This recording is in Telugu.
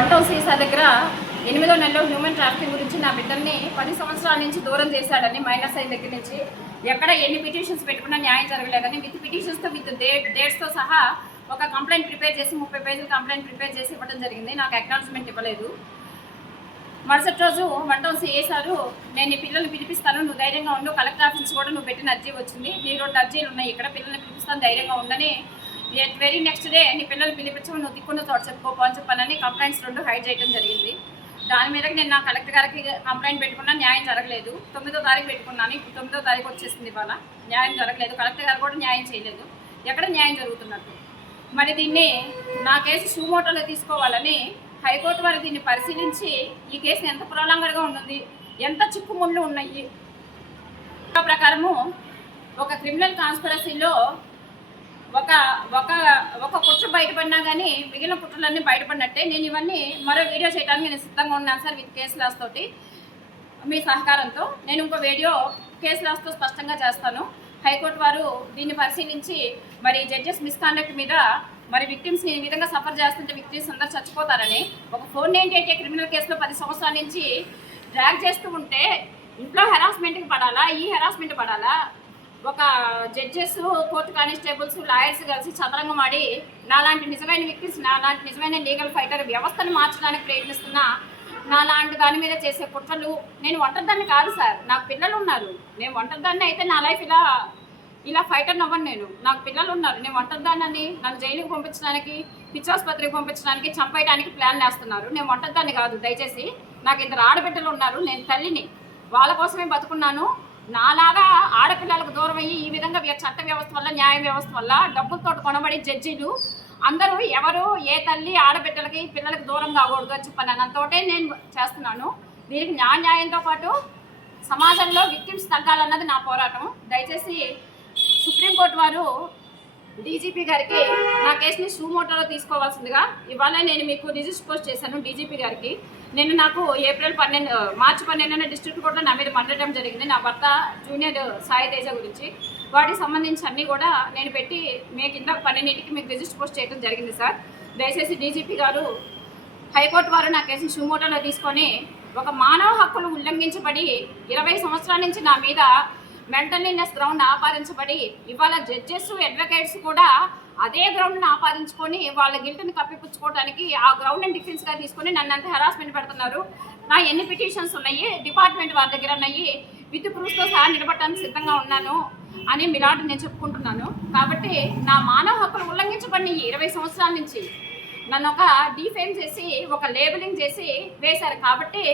1 టౌన్ సీసా దగ్గర 8వ నెలలో హ్యూమన్ ట్రాఫికింగ్ గురించి నా బిడ్డల్ని 10 సంవత్సరాల నుంచి దూరం చేశాడని మైనర్ సైన్ దగ్గర నుంచి ఎక్కడ ఎన్ని పిటిషన్స్ పెట్టుకున్నా న్యాయం జరగలేదని విత్ పిటిషన్స్తో విత్ డేట్స్తో సహా ఒక కంప్లైంట్ ప్రిపేర్ చేసి 30 పేజీల కంప్లైంట్ ప్రిపేర్ చేసి ఇవ్వడం జరిగింది. నాకు అక్నాలజ్మెంట్ ఇవ్వలేదు. మరుసటి రోజు 1 టౌన్ సీఏ సారు నేను ఈ పిల్లల్ని పిలిపిస్తాను, నువ్వు ధైర్యంగా ఉండు, కలెక్టర్ ఆఫీస్ కూడా నువ్వు పెట్టిన అర్జీ వచ్చింది, నీ 2 అర్జీలు ఉన్నాయి, ఇక్కడ పిల్లల్ని పిలిపిస్తాను ధైర్యంగా ఉండని, వెరీ నెక్స్ట్ డే నీ పిల్లలు పిలిపించు, నువ్వు దిక్కున్న చోట చెప్పుకోపో అని చెప్పానని కంప్లైంట్స్ 2 హైడ్ చేయడం జరిగింది. దాని మీద నేను నా కలెక్టర్ గారికి కంప్లైంట్ పెట్టుకున్నా, న్యాయం జరగలేదు. 9వ తారీఖు పెట్టుకున్నాను, ఇప్పుడు 9వ తారీఖు వచ్చేసింది, ఇవాళ న్యాయం జరగలేదు. కలెక్టర్ గారు కూడా న్యాయం చేయలేదు. ఎక్కడ న్యాయం జరుగుతున్నట్టు? మరి దీన్ని నా కేసు సుమోటోలో తీసుకోవాలని హైకోర్టు వారు దీన్ని పరిశీలించి ఈ కేసుని ఎంత ప్రొలాంగర్గా ఉంటుంది, ఎంత చిక్కుముళ్ళు ఉన్నాయి ప్రకారము ఒక క్రిమినల్ కాన్స్పిరసీలో ఒక ఒక ఒక కుట్ర బయటపడినా కానీ మిగిలిన కుట్రలన్నీ బయటపడినట్టే. నేను ఇవన్నీ మరో వీడియో చేయడానికి నేను సిద్ధంగా ఉన్నాను సార్, విత్ కేసు లాస్ తోటి మీ సహకారంతో. నేను ఇంకో వీడియో కేసు లాస్తో స్పష్టంగా చేస్తాను. హైకోర్టు వారు దీన్ని పరిశీలించి మరి జడ్జెస్ మిస్కాండక్ట్ మీద మరి విక్టిమ్స్ని ఈ విధంగా సఫర్ చేస్తుంటే విక్టిమ్స్ అందరూ చచ్చిపోతారని ఒక 498 క్రిమినల్ కేసులో 10 సంవత్సరాల నుంచి డ్రాగ్ చేస్తూ ఉంటే ఇంట్లో హెరాస్మెంట్కి పడాలా, ఈ హెరాస్మెంట్ పడాలా? ఒక జడ్జెస్, కోర్టు కానిస్టేబుల్స్, లాయర్స్ కలిసి చదరంగం ఆడి నాలాంటి నిజమైన విక్టిమ్స్, నాలాంటి నిజమైన లీగల్ ఫైటర్ వ్యవస్థను మార్చడానికి ప్రయత్నిస్తున్నా నాలాంటి దాని మీద చేసే కుట్రలు. నేను ఒంటరిదాన్ని కాదు సార్, నాకు పిల్లలు ఉన్నారు. నేను ఒంటరిదాన్ని అయితే నా లైఫ్ ఇలా ఫైటర్ అవ్వను. నాకు పిల్లలు ఉన్నారు. నేను ఒంటరిదాన్ని, నన్ను జైలుకి పంపించడానికి, పిచ్చాసుపత్రికి పంపించడానికి, చంపేయడానికి ప్లాన్ వేస్తున్నారు. నేను ఒంటరిదాన్ని కాదు. దయచేసి నాకు 2 ఆడబిడ్డలు ఉన్నారు. నేను తల్లిని, వాళ్ళ కోసమే బతుకున్నాను. నాలాగా ఆడపిల్లలకు దూరం అయ్యి ఈ విధంగా చట్ట వ్యవస్థ వల్ల, న్యాయ వ్యవస్థ వల్ల డబ్బులతో కొనబడి జడ్జీలు అందరూ ఎవరు ఏ తల్లి ఆడబిడ్డలకి పిల్లలకి దూరం కాకూడదు అని చెప్పాను. అంతోటే నేను చేస్తున్నాను. దీనికి న్యాయంతో పాటు సమాజంలో విక్టిమ్స్ తగ్గాలన్నది నా పోరాటం. దయచేసి సుప్రీంకోర్టు వారు డీజీపీ గారికి నా కేసుని సుమోటోలో తీసుకోవాల్సిందిగా ఇవాళ నేను మీకు రిజిస్టర్ పోస్ట్ చేశాను డీజీపీ గారికి. నాకు మార్చి 12న డిస్ట్రిక్ట్ కోర్టులో నా మీద మండటం జరిగింది. నా భర్త జూనియర్ సాయి తేజ గురించి వాటికి సంబంధించి అన్నీ కూడా నేను పెట్టి మీ కింద 12కి మీకు రిజిస్టర్ పోస్ట్ చేయడం జరిగింది సార్. దయచేసి డీజీపీ గారు, హైకోర్టు వారు నా కేసుని సుమోటోలో తీసుకొని ఒక మానవ హక్కులు ఉల్లంఘించబడి 20 సంవత్సరాల నుంచి నా మీద మెంటల్ ఇల్నెస్ గ్రౌండ్ ఆపాదించబడి ఇవాళ జడ్జెస్, అడ్వకేట్స్ కూడా అదే గ్రౌండ్ని ఆపాదించుకొని వాళ్ళ గిల్ట్ని కప్పిపుచ్చుకోవడానికి ఆ గ్రౌండ్ని డిఫెన్స్గా తీసుకొని నన్ను అంత హెరాస్మెంట్ పెడుతున్నారు. నా ఎన్ని పిటిషన్స్ ఉన్నాయి, డిపార్ట్మెంట్ వారి దగ్గర ఉన్నాయి, విత్ ప్రూఫ్తో సహా నిలబడటానికి సిద్ధంగా ఉన్నాను అని మీలాంటి నేను చెప్పుకుంటున్నాను. కాబట్టి నా మానవ హక్కులు ఉల్లంఘించబడిన 20 సంవత్సరాల నుంచి నన్ను ఒక డిఫేమ్ చేసి, ఒక లేబులింగ్ చేసి వేశారు. కాబట్టి